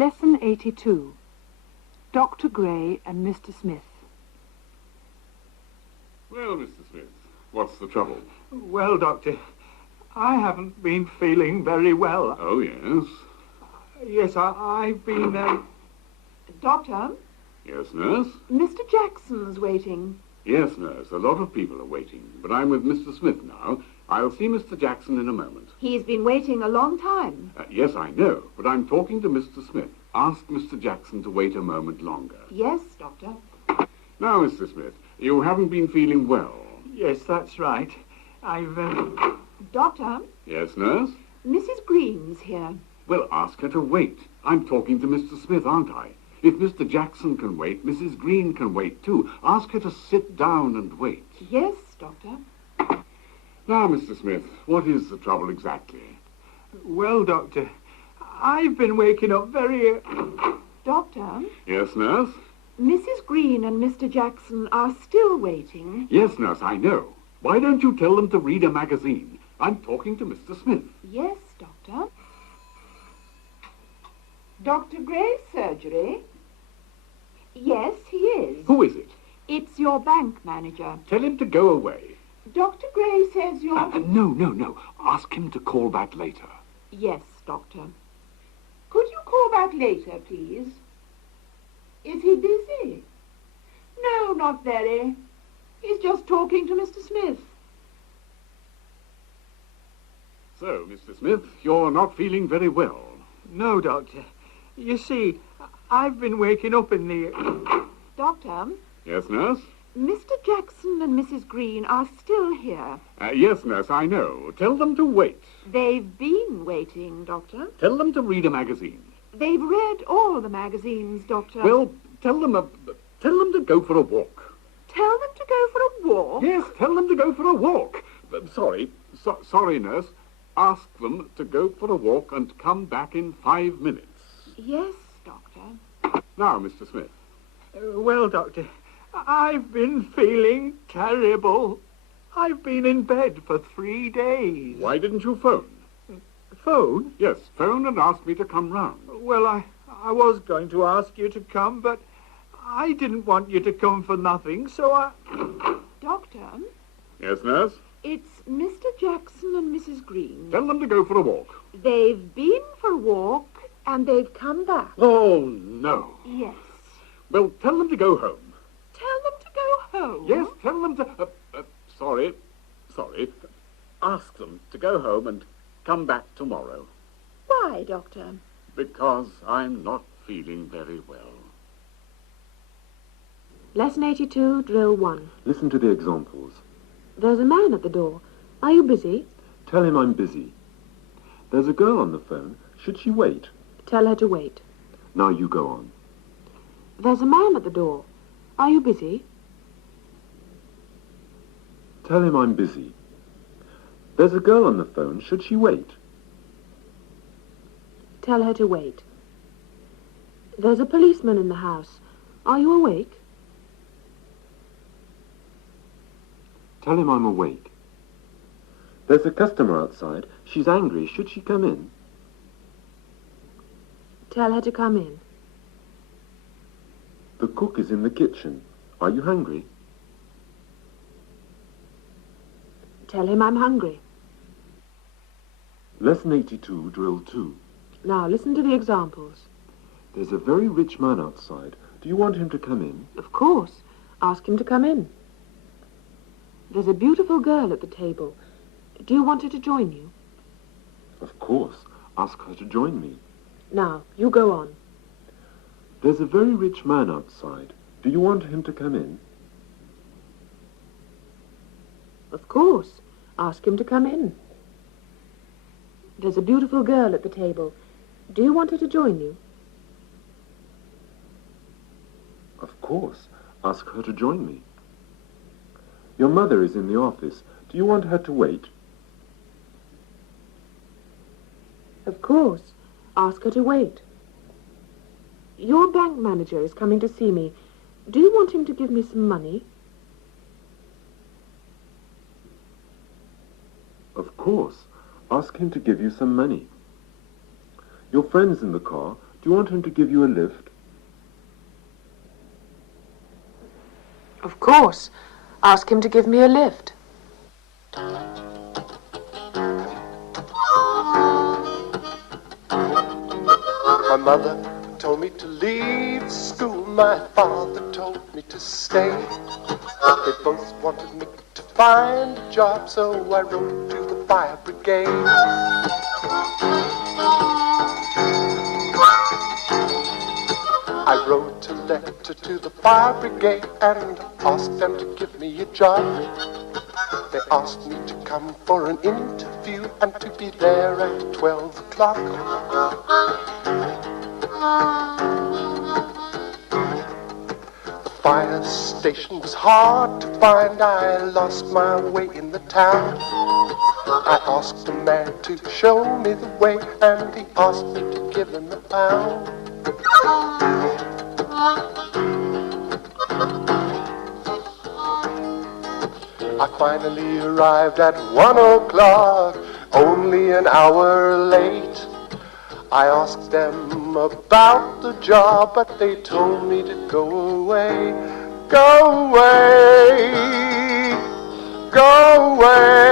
Lesson 82. Dr. Gray and Mr. Smith. Well, Mr. Smith, what's the trouble? Well, Doctor, I haven't been feeling very well. Oh, yes? Yes, I've been... Doctor, Yes, nurse? Mr. Jackson's waiting. Yes, nurse, a lot of people are waiting, but I'm with Mr. Smith now. I'll see Mr. Jackson in a moment. He's been waiting a long time. Yes, I know, but I'm talking to Mr. Smith. Ask Mr. Jackson to wait a moment longer. Yes, Doctor. Now, Mr. Smith, you haven't been feeling well. Yes, that's right. I've... Doctor, Yes, nurse? Mrs. Green's here. Well, ask her to wait. I'm talking to Mr. Smith, aren't I? If Mr. Jackson can wait, Mrs. Green can wait too. Ask her to sit down and wait. Yes, Doctor. Now, Mr. Smith, what is the trouble exactly? Well, Doctor, I've been waking up very... Doctor, Yes, nurse? Mrs. Green and Mr. Jackson are still waiting. Yes, nurse, I know. Why don't you tell them to read a magazine? I'm talking to Mr. Smith. Yes, Doctor. Dr. Gray's surgery? Yes, he is. Who is it? It's your bank manager. Tell him to go away. Dr. Gray says you're... No. Ask him to call back later. Yes, Doctor. Could you call back later, please? Is he busy? No, not very. He's just talking to Mr. Smith. So, Mr. Smith, you're not feeling very well. No, Doctor. You see, I've been waking up in the... Doctor, Yes, nurse? Mr. Jackson and Mrs. Green are still here. Yes, nurse, I know. Tell them to wait. They've been waiting, Doctor. Tell them to read a magazine. They've read all the magazines, Doctor. Well, tell them to go for a walk. Tell them to go for a walk? Yes, tell them to go for a walk. Sorry, nurse. Ask them to go for a walk and come back in 5 minutes. Yes, Doctor. Now, Mr. Smith. Well, Doctor, I've been feeling terrible. I've been in bed for 3 days. Why didn't you phone? Phone? Yes, phone and ask me to come round. Well, I was going to ask you to come, but I didn't want you to come for nothing, so I... Doctor, Yes, nurse? it's Mr. Jackson and Mrs. Green. Tell them to go for a walk. They've been for a walk, and they've come back. Oh, no. Yes. Well, tell them to go home. Tell them to go home? Yes, tell them to... Sorry. Ask them to go home and come back tomorrow. Why, Doctor? Because I'm not feeling very well. Lesson 82, Drill 1. Listen to the examples. There's a man at the door. Are you busy? Tell him I'm busy. There's a girl on the phone. Should she wait? Tell her to wait. Now you go on. There's a man at the door. Are you busy? Tell him I'm busy. There's a girl on the phone. Should she wait? Tell her to wait. There's a policeman in the house. Are you awake? Tell him I'm awake. There's a customer outside. She's angry. Should she come in? Tell her to come in. The cook is in the kitchen. Are you hungry? Tell him I'm hungry. Lesson 82, Drill 2. Now listen to the examples. There's a very rich man outside. Do you want him to come in? Of course. Ask him to come in. There's a beautiful girl at the table. Do you want her to join you? Of course. Ask her to join me. Now, you go on. There's a very rich man outside. Do you want him to come in? Of course. Ask him to come in. There's a beautiful girl at the table. Do you want her to join you? Of course. Ask her to join me. Your mother is in the office. Do you want her to wait? Of course. Ask her to wait. Your bank manager is coming to see me. Do you want him to give me some money? Of course. Ask him to give you some money. Your friend's in the car. Do Do you want him to give you a lift? Of course. Ask him to give me a lift. My mother told me to leave school. My father told me to stay. They both wanted me to find a job, so I wrote to the fire brigade. I wrote a letter to the fire brigade and asked them to give me a job. They asked me to come for an interview and to be there at 12 o'clock. The fire station was hard to find. I lost my way in the town. I asked a man to show me the way, and he asked me to give him £1. I finally arrived at 1 o'clock, only an hour late. I asked them about the job, but they told me to go away. Go away, go away.